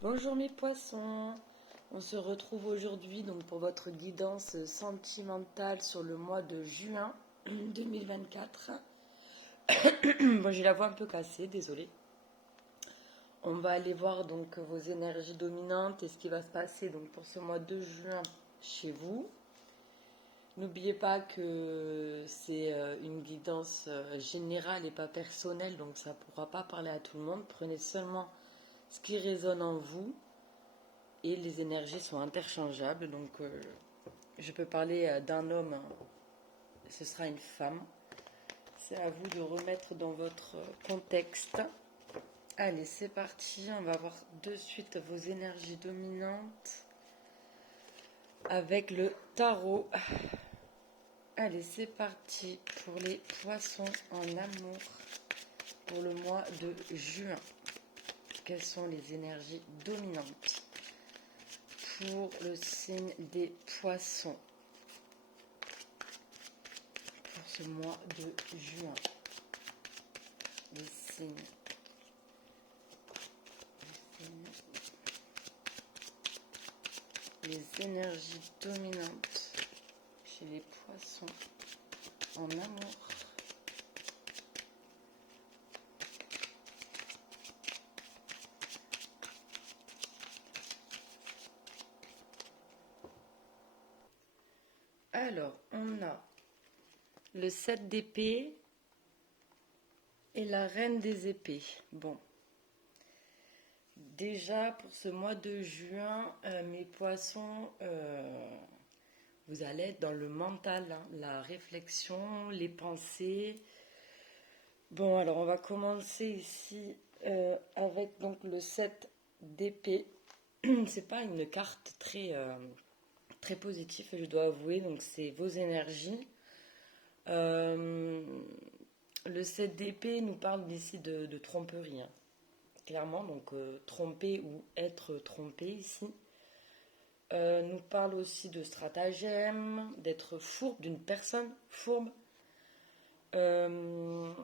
Bonjour mes poissons, on se retrouve aujourd'hui donc pour votre guidance sentimentale sur le mois de juin 2024. Bon, j'ai la voix un peu cassée, désolée. On va aller voir donc vos énergies dominantes et ce qui va se passer donc pour ce mois de juin chez vous. N'oubliez pas que c'est une guidance générale et pas personnelle, donc ça ne pourra pas parler à tout le monde. Prenez seulement ce qui résonne en vous. Et les énergies sont interchangeables, donc je peux parler d'un homme, ce sera une femme. C'est à vous de remettre dans votre contexte. Allez, c'est parti, on va voir de suite vos énergies dominantes avec le tarot. Allez, c'est parti pour les poissons en amour pour le mois de juin. Quelles sont les énergies dominantes pour le signe des poissons pour ce mois de juin? Les signes. Les énergies dominantes chez les poissons en amour. Alors, on a le 7 d'épée et la reine des épées. Bon. Déjà, pour ce mois de juin, mes poissons, vous allez être dans le mental, hein, la réflexion, les pensées. Bon, alors on va commencer ici avec donc le 7 d'épée. C'est pas une carte très positive, je dois avouer, donc c'est vos énergies. Le 7 d'épée nous parle ici de tromperie, hein. Clairement, donc tromper ou être trompé ici. Nous parle aussi de stratagème, d'être fourbe, d'une personne fourbe. Une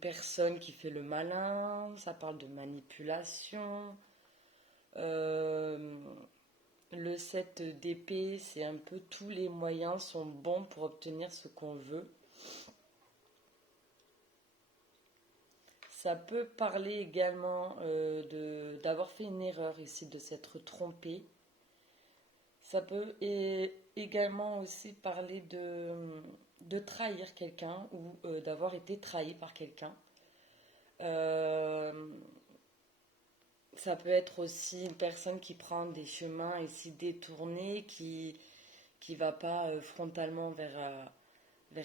personne qui fait le malin, ça parle de manipulation. Le 7 d'épée, c'est un peu tous les moyens sont bons pour obtenir ce qu'on veut. Ça peut parler également d'avoir fait une erreur ici, de s'être trompé. Ça peut également aussi parler de trahir quelqu'un ou d'avoir été trahi par quelqu'un. Ça peut être aussi une personne qui prend des chemins ici détournés, qui va pas frontalement vers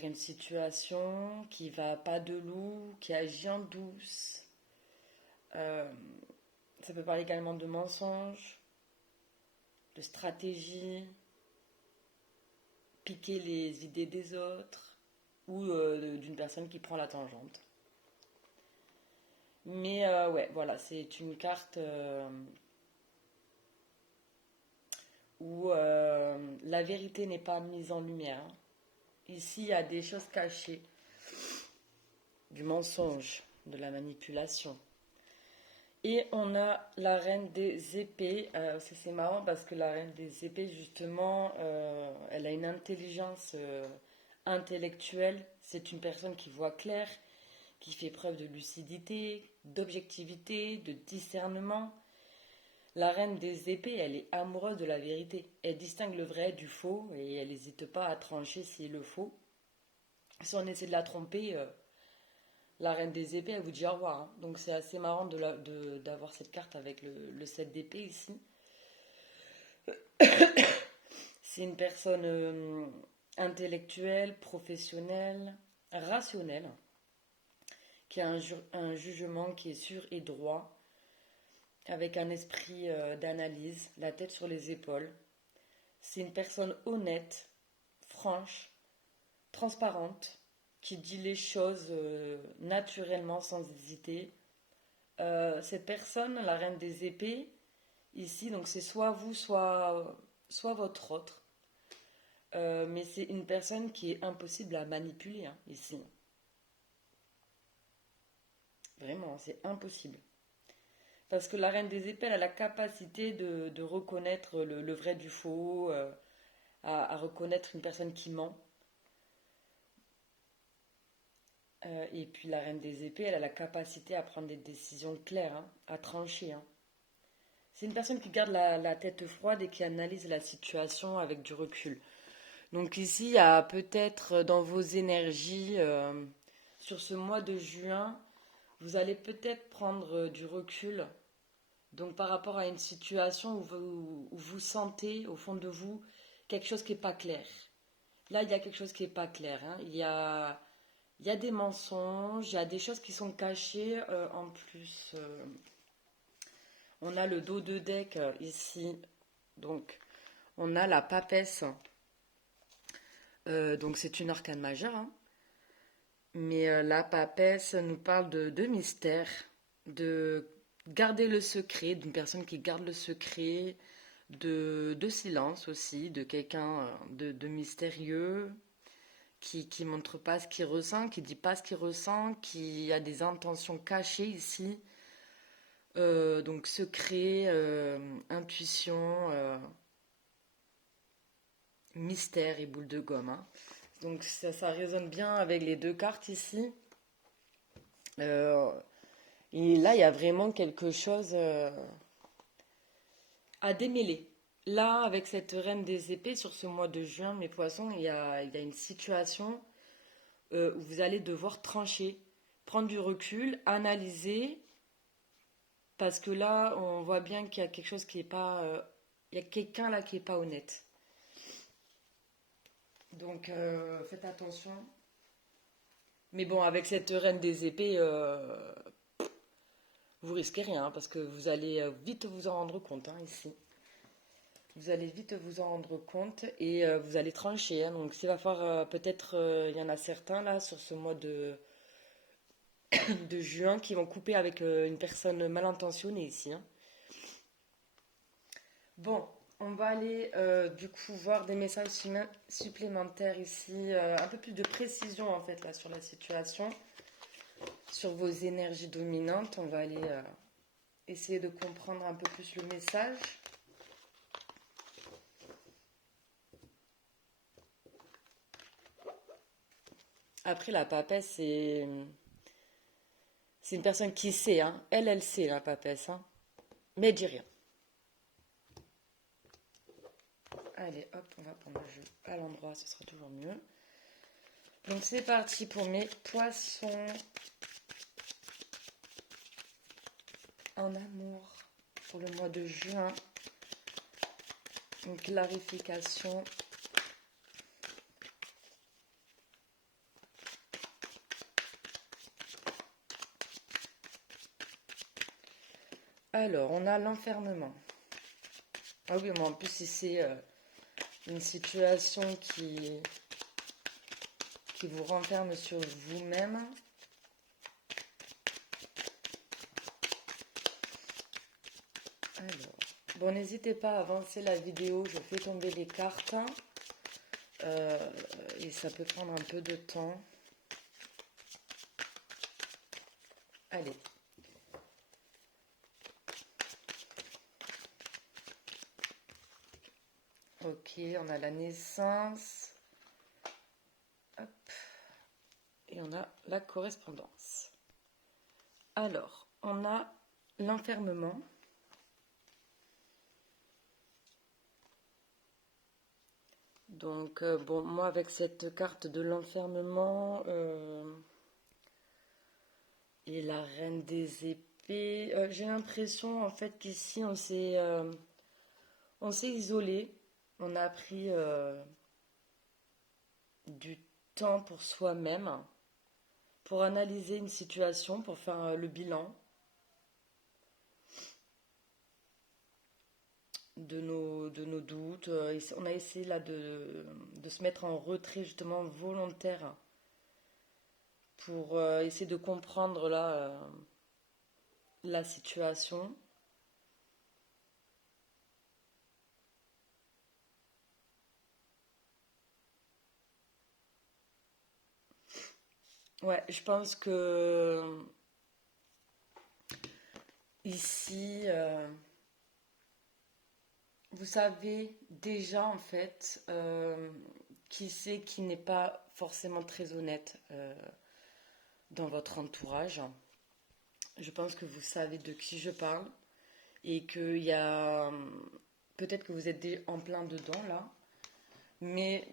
une situation, qui va pas de loup, qui agit en douce. Euh, Ça peut parler également de mensonges, de stratégie, piquer les idées des autres ou d'une personne qui prend la tangente. Mais ouais, voilà, c'est une carte où la vérité n'est pas mise en lumière. Ici, il y a des choses cachées, du mensonge, de la manipulation. Et on a la reine des épées. C'est marrant parce que la reine des épées, justement, elle a une intelligence intellectuelle. C'est une personne qui voit clair, qui fait preuve de lucidité, d'objectivité, de discernement. La reine des épées, elle est amoureuse de la vérité. Elle distingue le vrai du faux et elle n'hésite pas à trancher si le faux. Si on essaie de la tromper, la reine des épées, elle vous dit au revoir, hein. Donc c'est assez marrant d'avoir cette carte avec le 7 d'épée ici. C'est une personne intellectuelle, professionnelle, rationnelle, qui a un jugement qui est sûr et droit, avec un esprit d'analyse, la tête sur les épaules. C'est une personne honnête, franche, transparente, qui dit les choses naturellement, sans hésiter. Cette personne, la reine des épées, ici, donc c'est soit vous, soit votre autre. Mais c'est une personne qui est impossible à manipuler, hein, ici. Vraiment, c'est impossible. Parce que la reine des épées, elle a la capacité de reconnaître le vrai du faux, à reconnaître une personne qui ment. Et puis la reine des épées, elle a la capacité à prendre des décisions claires, hein, à trancher, hein. C'est une personne qui garde la tête froide et qui analyse la situation avec du recul. Donc ici, il y a peut-être dans vos énergies, sur ce mois de juin, vous allez peut-être prendre du recul. Donc par rapport à une situation où vous sentez au fond de vous quelque chose qui n'est pas clair. Là, il y a quelque chose qui n'est pas clair, hein. Il y a des mensonges, il y a des choses qui sont cachées en plus. On a le dos de deck ici. Donc on a la papesse. Donc c'est une arcane majeure, hein. Mais la papesse nous parle de mystère, de garder le secret, d'une personne qui garde le secret, de silence aussi, de quelqu'un de mystérieux, qui montre pas ce qu'il ressent, qui dit pas ce qu'il ressent, qui a des intentions cachées ici. Donc secret, intuition, mystère et boule de gomme, hein. Donc ça résonne bien avec les deux cartes ici. Euh, et là, il y a vraiment quelque chose à démêler. Là, avec cette reine des épées, sur ce mois de juin, mes poissons, il y a une situation où vous allez devoir trancher, prendre du recul, analyser, parce que là, on voit bien qu'il y a quelque chose qui est pas... il y a quelqu'un là qui est pas honnête. Donc, faites attention. Mais bon, avec cette reine des épées, vous risquez rien, hein, parce que vous allez vite vous en rendre compte, hein, ici. Vous allez vite vous en rendre compte et vous allez trancher, hein. Donc, s'il va falloir, peut-être, il y en a certains là, sur ce mois de juin, qui vont couper avec une personne mal intentionnée ici, hein. Bon, on va aller du coup voir des messages supplémentaires ici, un peu plus de précision en fait là sur la situation, sur vos énergies dominantes. On va aller essayer de comprendre un peu plus le message. Après, la papesse, c'est une personne qui sait, hein. Elle sait, la papesse, hein. Mais elle dit rien. Allez, hop, on va prendre le jeu à l'endroit, ce sera toujours mieux. Donc, c'est parti pour mes poissons en amour pour le mois de juin. Une clarification. Alors, on a l'enfermement. Ah oui, mais en plus, si c'est une situation qui vous renferme sur vous-même. Alors, bon, n'hésitez pas à avancer la vidéo, je fais tomber les cartes. Et ça peut prendre un peu de temps. Allez. Ok, on a la naissance. Hop. Et on a la correspondance. Alors, on a l'enfermement. Donc, bon, moi, avec cette carte de l'enfermement et la reine des épées, j'ai l'impression, en fait, qu'ici, on s'est isolé. On a pris du temps pour soi-même, pour analyser une situation, pour faire le bilan de nos doutes. On a essayé là de se mettre en retrait justement volontaire pour essayer de comprendre là la situation. Ouais, je pense que Ici, vous savez déjà en fait qui c'est qui n'est pas forcément très honnête dans votre entourage. Je pense que vous savez de qui je parle et qu'il y a peut-être que vous êtes en plein dedans là, mais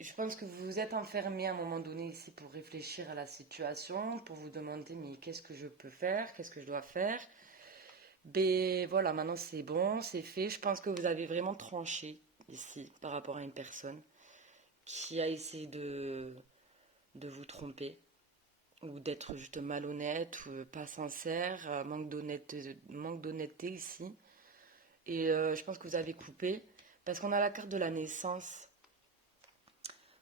je pense que vous vous êtes enfermé à un moment donné ici pour réfléchir à la situation, pour vous demander mais qu'est-ce que je peux faire, qu'est-ce que je dois faire. Ben voilà, maintenant c'est bon, c'est fait. Je pense que vous avez vraiment tranché ici par rapport à une personne qui a essayé de vous tromper ou d'être juste malhonnête ou pas sincère, manque d'honnêteté ici. Et je pense que vous avez coupé parce qu'on a la carte de la naissance.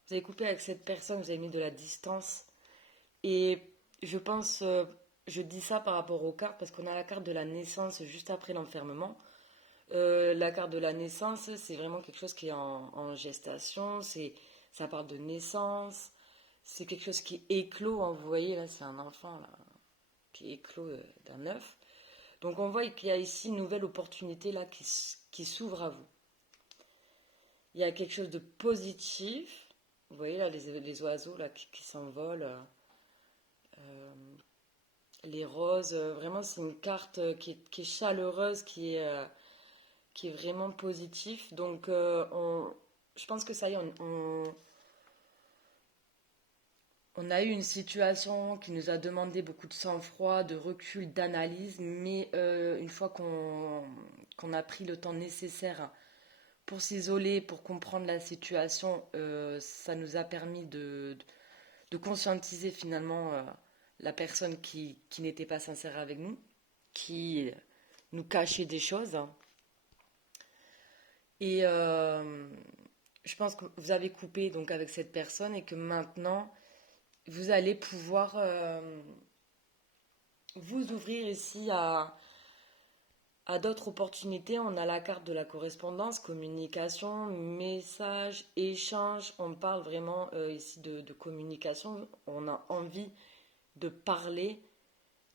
Vous avez coupé avec cette personne, vous avez mis de la distance. Et je pense, je dis ça par rapport aux cartes parce qu'on a la carte de la naissance juste après l'enfermement. La carte de la naissance, c'est vraiment quelque chose qui est en gestation, ça parle de naissance, c'est quelque chose qui éclot, hein, vous voyez là, c'est un enfant là, qui éclot d'un œuf. Donc on voit qu'il y a ici une nouvelle opportunité là qui s'ouvre à vous. Il y a quelque chose de positif, vous voyez là les oiseaux là qui s'envolent, les roses, vraiment c'est une carte qui est chaleureuse, qui est vraiment positif. Donc, je pense que ça y est, on a eu une situation qui nous a demandé beaucoup de sang-froid, de recul, d'analyse, mais une fois qu'on a pris le temps nécessaire pour s'isoler, pour comprendre la situation, ça nous a permis de conscientiser finalement la personne qui n'était pas sincère avec nous, qui nous cachait des choses. Et je pense que vous avez coupé donc avec cette personne et que maintenant vous allez pouvoir vous ouvrir ici à d'autres opportunités. On a la carte de la correspondance, communication, message, échange. On parle vraiment ici de communication. On a envie de parler,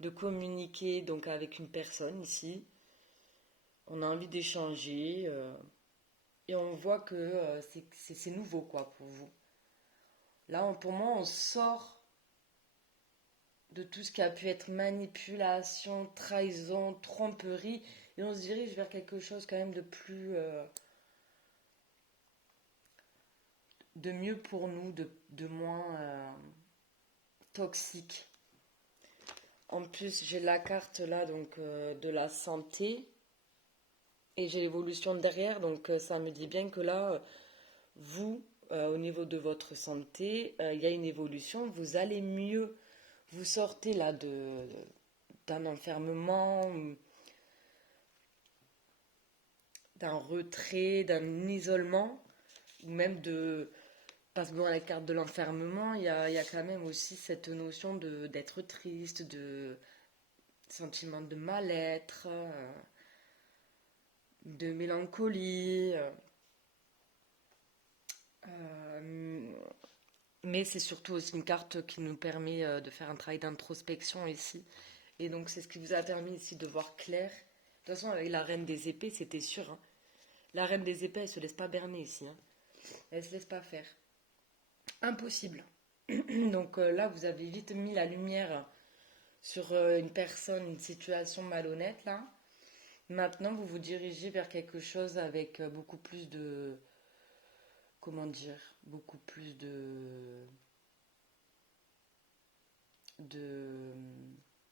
de communiquer donc avec une personne ici. On a envie d'échanger. Et on voit que c'est nouveau quoi pour vous. Là, pour moi, on sort de tout ce qui a pu être manipulation, trahison, tromperie, et on se dirige vers quelque chose quand même de plus, de mieux pour nous, de moins toxique. En plus, j'ai la carte là donc de la santé et j'ai l'évolution derrière, donc ça me dit bien que là, vous, au niveau de votre santé, il y a une évolution, vous allez mieux, vous sortez là d'un enfermement, d'un retrait, d'un isolement, ou même de... Parce que dans la carte de l'enfermement, il y a quand même aussi cette notion d'être triste, de sentiment de mal-être, de mélancolie. Euh, mais c'est surtout aussi une carte qui nous permet de faire un travail d'introspection ici. Et donc c'est ce qui vous a permis ici de voir clair. De toute façon, avec la reine des épées, c'était sûr, hein. La reine des épées, elle se laisse pas berner ici, hein. Elle se laisse pas faire. Impossible. Donc là, vous avez vite mis la lumière sur une personne, une situation malhonnête, là. Maintenant, vous vous dirigez vers quelque chose avec beaucoup plus de... Comment dire? Beaucoup plus de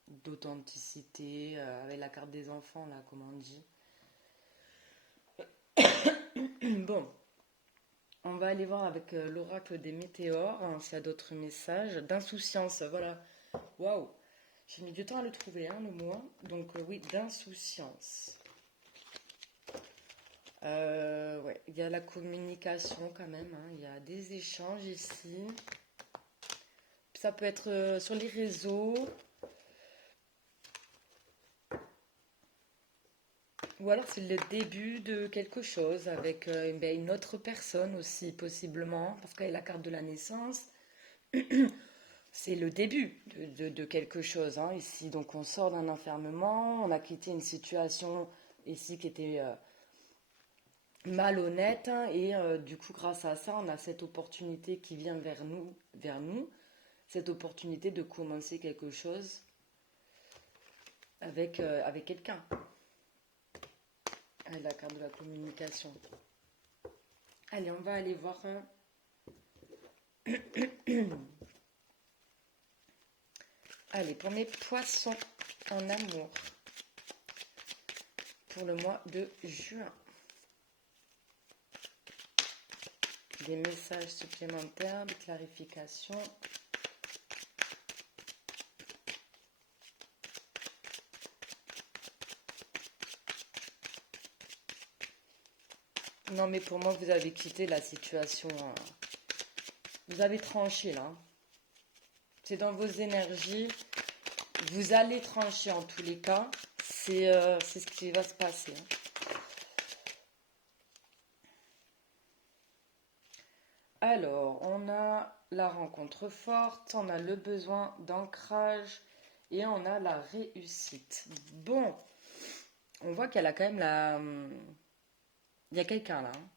d'authenticité, avec la carte des enfants, là, comme on dit. Bon, on va aller voir avec l'oracle des météores, hein, s'il y a d'autres messages. D'insouciance, voilà. Waouh! J'ai mis du temps à le trouver, hein, le mot, hein. Donc oui, d'insouciance. Ouais, il y a la communication quand même, hein. Il y a des échanges ici. Ça peut être sur les réseaux. Ou alors c'est le début de quelque chose avec une autre personne aussi, possiblement, parce qu'elle a la carte de la naissance. C'est le début de quelque chose, hein, ici. Donc on sort d'un enfermement, on a quitté une situation ici qui était malhonnête, hein, et du coup grâce à ça, on a cette opportunité qui vient vers nous, cette opportunité de commencer quelque chose avec quelqu'un. Ah, la carte de la communication. Allez, on va aller voir. Allez, pour mes poissons en amour, pour le mois de juin. Des messages supplémentaires, des clarifications. Non, mais pour moi, vous avez quitté la situation. Vous avez tranché là. C'est dans vos énergies. Vous allez trancher en tous les cas. C'est ce qui va se passer. Alors, on a la rencontre forte, on a le besoin d'ancrage et on a la réussite. Bon, on voit qu'elle a quand même la... Il y a quelqu'un là. Hein.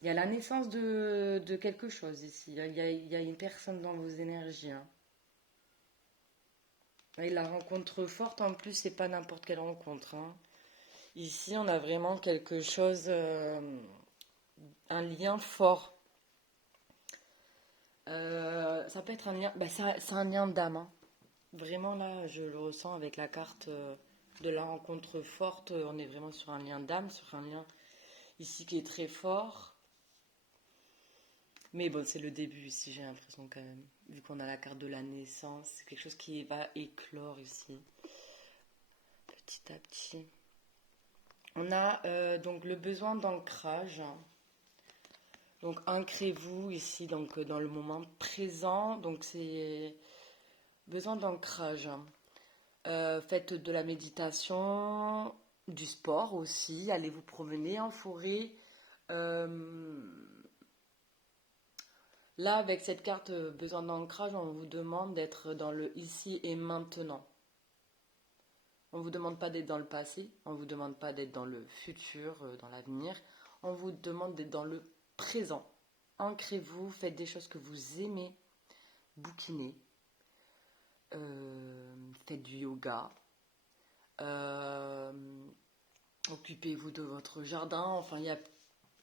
Il y a la naissance de quelque chose ici. Il y a une personne dans vos énergies. Hein. Et la rencontre forte, en plus, c'est pas n'importe quelle rencontre. Hein. Ici, on a vraiment quelque chose, un lien fort. Ça peut être un lien, c'est un lien d'âme. Hein. Vraiment, là, je le ressens avec la carte de la rencontre forte. On est vraiment sur un lien d'âme, sur un lien ici qui est très fort. Mais bon, c'est le début ici, j'ai l'impression quand même. Vu qu'on a la carte de la naissance, c'est quelque chose qui va éclore ici. Petit à petit. On a donc le besoin d'ancrage. Donc ancrez-vous ici donc dans le moment présent. Donc c'est besoin d'ancrage. Faites de la méditation, du sport aussi. Allez vous promener en forêt. Là, avec cette carte besoin d'ancrage, on vous demande d'être dans le ici et maintenant. On ne vous demande pas d'être dans le passé, on ne vous demande pas d'être dans le futur, dans l'avenir. On vous demande d'être dans le présent. Ancrez-vous, faites des choses que vous aimez, bouquinez, faites du yoga, occupez-vous de votre jardin. Enfin, il y a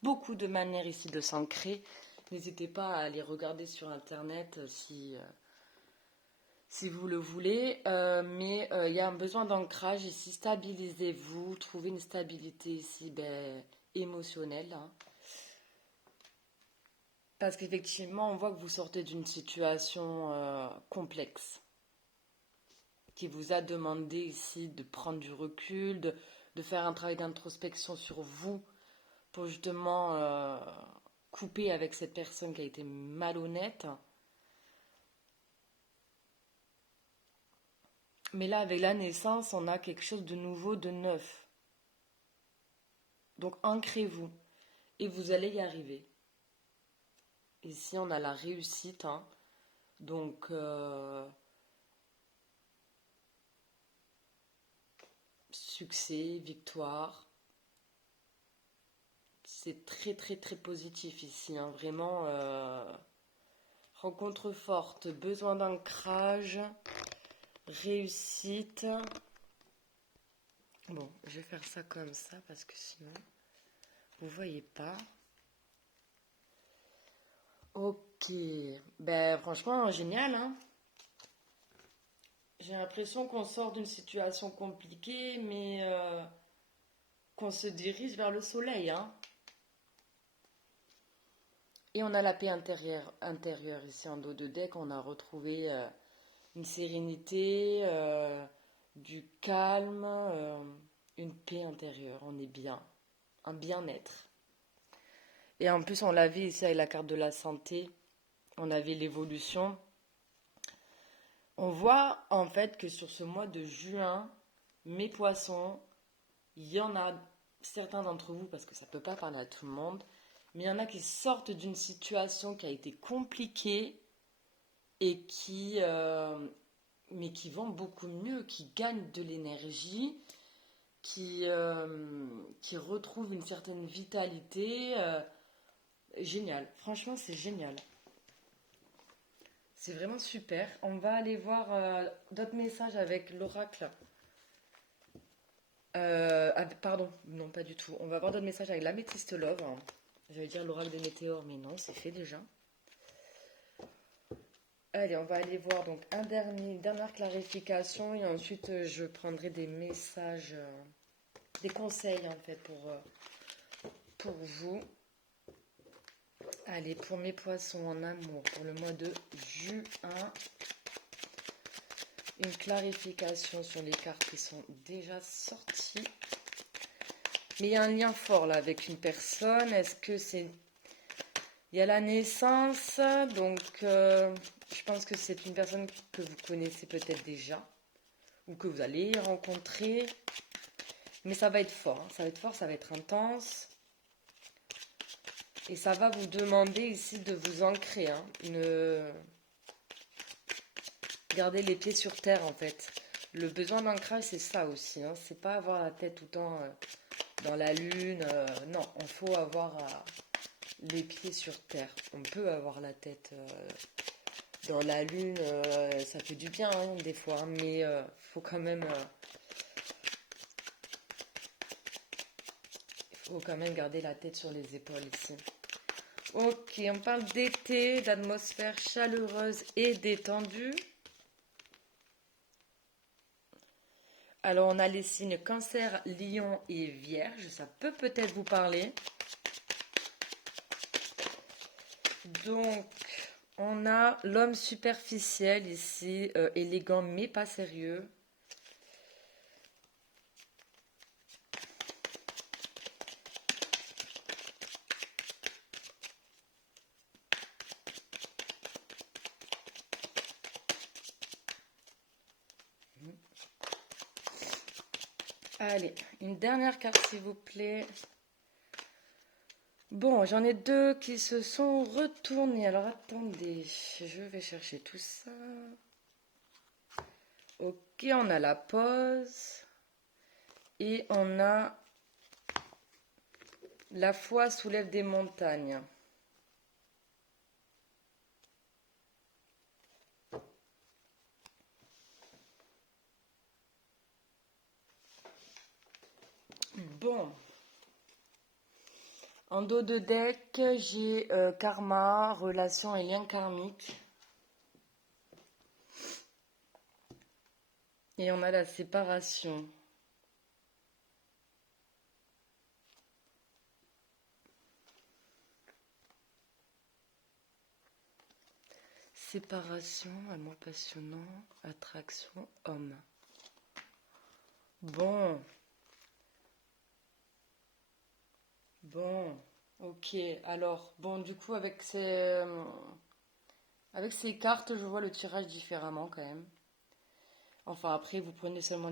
beaucoup de manières ici de s'ancrer. N'hésitez pas à aller regarder sur internet si vous le voulez, mais il y a un besoin d'ancrage ici. Stabilisez-vous, trouvez une stabilité ici émotionnelle. Hein. Parce qu'effectivement, on voit que vous sortez d'une situation complexe qui vous a demandé ici de prendre du recul, de faire un travail d'introspection sur vous pour justement couper avec cette personne qui a été malhonnête. Mais là, avec la naissance, on a quelque chose de nouveau, de neuf. Donc, ancrez-vous et vous allez y arriver. Ici, on a la réussite. Hein. Donc, succès, victoire. C'est très, très, très positif ici. Hein. Vraiment, rencontre forte, besoin d'ancrage, réussite. Bon, je vais faire ça comme ça parce que sinon, vous voyez pas. Ok, ben franchement, génial, hein. J'ai l'impression qu'on sort d'une situation compliquée, mais qu'on se dirige vers le soleil, hein. Et on a la paix intérieure ici en dos de deck. On a retrouvé une sérénité, du calme, une paix intérieure. On est bien, un bien-être. Et en plus, on l'avait ici avec la carte de la santé. On avait l'évolution. On voit en fait que sur ce mois de juin, mes poissons, il y en a certains d'entre vous, parce que ça ne peut pas parler à tout le monde, mais il y en a qui sortent d'une situation qui a été compliquée et mais qui vont beaucoup mieux, qui gagnent de l'énergie, qui retrouvent une certaine vitalité. Génial, franchement c'est génial. C'est vraiment super. On va aller voir d'autres messages avec l'oracle. Pardon, non pas du tout. On va voir d'autres messages avec l'améthyste love. J'allais dire l'oracle des météores, mais non, c'est fait déjà. Allez, on va aller voir donc une dernière clarification et ensuite je prendrai des messages, des conseils en fait pour vous. Allez, pour mes poissons en amour, pour le mois de juin, une clarification sur les cartes qui sont déjà sorties. Mais il y a un lien fort là avec une personne. Est-ce que c'est... Il y a la naissance, donc je pense que c'est une personne que vous connaissez peut-être déjà ou que vous allez rencontrer. Mais ça va être fort, hein. Ça va être fort, ça va être intense. Et ça va vous demander ici de vous ancrer, hein. Garder les pieds sur terre en fait. Le besoin d'ancrage, c'est ça aussi, hein. C'est pas avoir la tête tout le temps dans la lune. Non, il faut avoir les pieds sur terre. On peut avoir la tête dans la lune, ça fait du bien hein, des fois, hein, mais faut quand même, faut quand même garder la tête sur les épaules ici. Ok, on parle d'été, d'atmosphère chaleureuse et détendue. Alors, on a les signes Cancer, Lion et Vierge. Ça peut peut-être vous parler. Donc, on a l'homme superficiel ici, élégant mais pas sérieux. Allez, une dernière carte s'il vous plaît. Bon, j'en ai deux qui se sont retournés. Alors attendez, je vais chercher tout ça. Ok, on a la pause. Et on a la foi soulève des montagnes. Bon. En dos de deck, j'ai karma, relation et lien karmique. Et on a la séparation. Séparation, amour passionnant, attraction, homme. Bon. Bon. Ok. Alors, bon, du coup, avec ces cartes, je vois le tirage différemment quand même. Enfin, après, vous prenez seulement